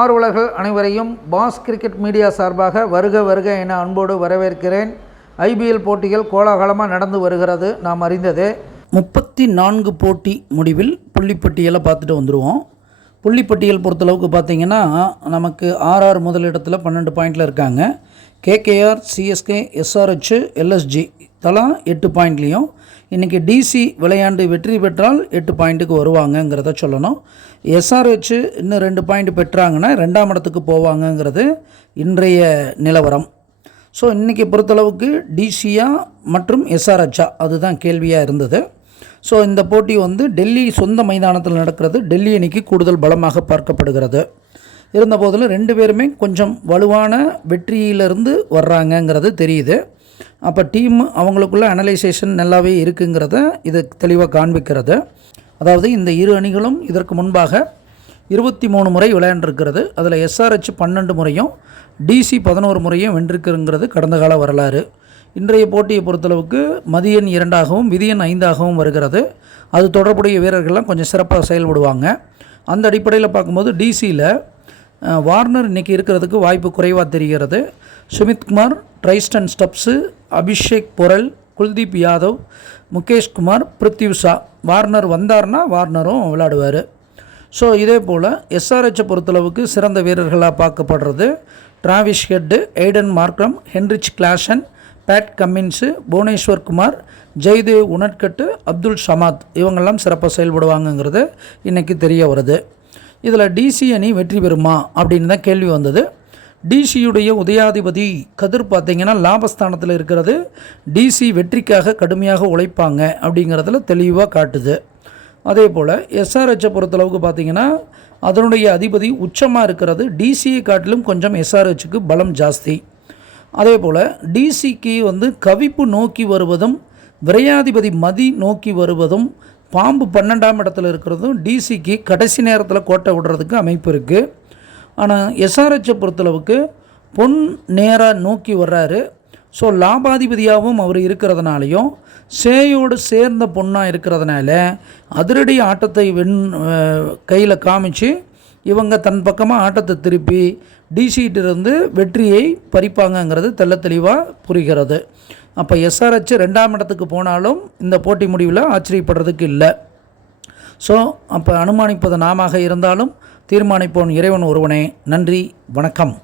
ஆர்வலர்கள் அனைவரையும் pass cricket media சார்பாக வருக வருக என அன்போடு வரவேற்கிறேன். ஐபிஎல் போட்டிகள் கோலாகலமாக நடந்து வருகிறது, நாம் அறிந்ததே. 34 போட்டி முடிவில் புள்ளிப்பட்டியலை பார்த்துட்டு வந்துடுவோம். புள்ளிப்பட்டியல் பொறுத்தளவுக்கு பார்த்திங்கன்னா நமக்கு ஆர்ஆர் முதலிடத்தில் 12 பாயிண்டில் இருக்காங்க. கேகேஆர், சிஎஸ்கே, எஸ்ஆர்ஹெச், எல்எஸ்ஜி தலா 8 பாயிண்ட்லேயும். இன்றைக்கி டிசி விளையாண்டு வெற்றி பெற்றால் 8 பாயிண்ட்டுக்கு வருவாங்கங்கிறத சொல்லணும். எஸ்ஆர்ஹெச் இன்னும் 2 பாயிண்ட் பெற்றாங்கன்னா 2ஆம் இடத்துக்கு போவாங்கங்கிறது இன்றைய நிலவரம். ஸோ இன்றைக்கி பொறுத்தளவுக்கு டிசியா மற்றும் எஸ்ஆர்ஹெச்சா அதுதான் கேள்வியாக இருந்தது. ஸோ இந்த போட்டி டெல்லி சொந்த மைதானத்தில் நடக்கிறது. டெல்லி அணிக்கு கூடுதல் பலமாக பார்க்கப்படுகிறது. இருந்தபோதில் 2 பேருமே கொஞ்சம் வலுவான வெற்றியிலிருந்து வர்றாங்கங்கிறது தெரியுது. அப்போ டீம் அவங்களுக்குள்ள அனலைசேஷன் நல்லாவே இருக்குங்கிறத இது தெளிவாக காண்பிக்கிறது. அதாவது இந்த இரு அணிகளும் இதற்கு முன்பாக 23 முறை விளையாண்டிருக்கிறது. அதில் எஸ்ஆர்ஹெச் 12 முறையும் டிசி 11 முறையும் வென்றிருக்குங்கிறது கடந்த கால வரலாறு. இன்றைய போட்டியை பொறுத்தளவுக்கு மதியன் 2ஆகவும் விதியன் 5ஆகவும் வருகிறது. அது தொடர்புடைய வீரர்கள்லாம் கொஞ்சம் சிறப்பாக செயல்படுவாங்க. அந்த அடிப்படையில் பார்க்கும்போது டிசியில் வார்னர் இன்றைக்கி இருக்கிறதுக்கு வாய்ப்பு குறைவாக தெரிகிறது. Sumit Kumar, Tristan Stubbs, Abishek Porel, Kuldeep Yadav, Mukesh Kumar, Prithvi Shaw. Warner வந்தார்னா வார்னரும் விளையாடுவார். ஸோ இதே போல் எஸ்ஆர்ஹெச்சை பொறுத்தளவுக்கு சிறந்த வீரர்களாக பார்க்கப்படுறது Travis Head, Aiden Markram, Heinrich Klaasen, Pat Cummins, Bhuvneshwar Kumar, Jaydev Unadkat, Abdul Samad இவங்கெல்லாம் சிறப்பாக செயல்படுவாங்கங்கிறது இன்றைக்கி தெரிய வருது. இதில் டிசி அணி வெற்றி பெறுமா அப்படின்னு தான் கேள்வி வந்தது. டிசியுடைய உதயாதிபதி கதிர் பார்த்திங்கன்னா லாபஸ்தானத்தில் இருக்கிறது. டிசி வெற்றிக்காக கடுமையாக உழைப்பாங்க அப்படிங்கிறதுல தெளிவாக காட்டுது. அதே போல் எஸ்ஆர்ஹெச்சை பொறுத்தளவுக்கு பார்த்திங்கன்னா அதனுடைய அதிபதி உச்சமாக இருக்கிறது. டிசியை காட்டிலும் கொஞ்சம் எஸ்ஆர்ஹெச்சுக்கு பலம் ஜாஸ்தி. அதே போல் டிசிக்கு கவிப்பு நோக்கி வருவதும் விரையாதிபதி மதி நோக்கி வருவதும் பாம்பு 12ஆம் இடத்துல இருக்கிறதும் டிசிக்கு கடைசி நேரத்தில் கோட்டை விடுறதுக்கு அமைப்பு இருக்குது. ஆனால் எஸ்ஆர்ஹெச்சை பொறுத்தளவுக்கு பொன் நேராக நோக்கி வர்றாரு. ஸோ லாபாதிபதியாகவும் அவர் இருக்கிறதுனாலையும் சேயோடு சேர்ந்த பொண்ணாக இருக்கிறதுனால அதிரடி ஆட்டத்தை கையில் காமிச்சு இவங்க தன் பக்கமாக ஆட்டத்தை திருப்பி டிசிட்டிருந்து வெற்றியை பறிப்பாங்கங்கிறது தெளிவாக புரிகிறது. அப்போ எஸ்ஆர்ஹெச் 2ஆம் இடத்துக்கு போனாலும் இந்த போட்டி முடிவில் ஆச்சரியப்படுறதுக்கு இல்லை. ஸோ அப்போ அனுமானிப்பது நாமாக இருந்தாலும் தீர்மானிப்போன் இறைவன் ஒருவனே. நன்றி, வணக்கம்.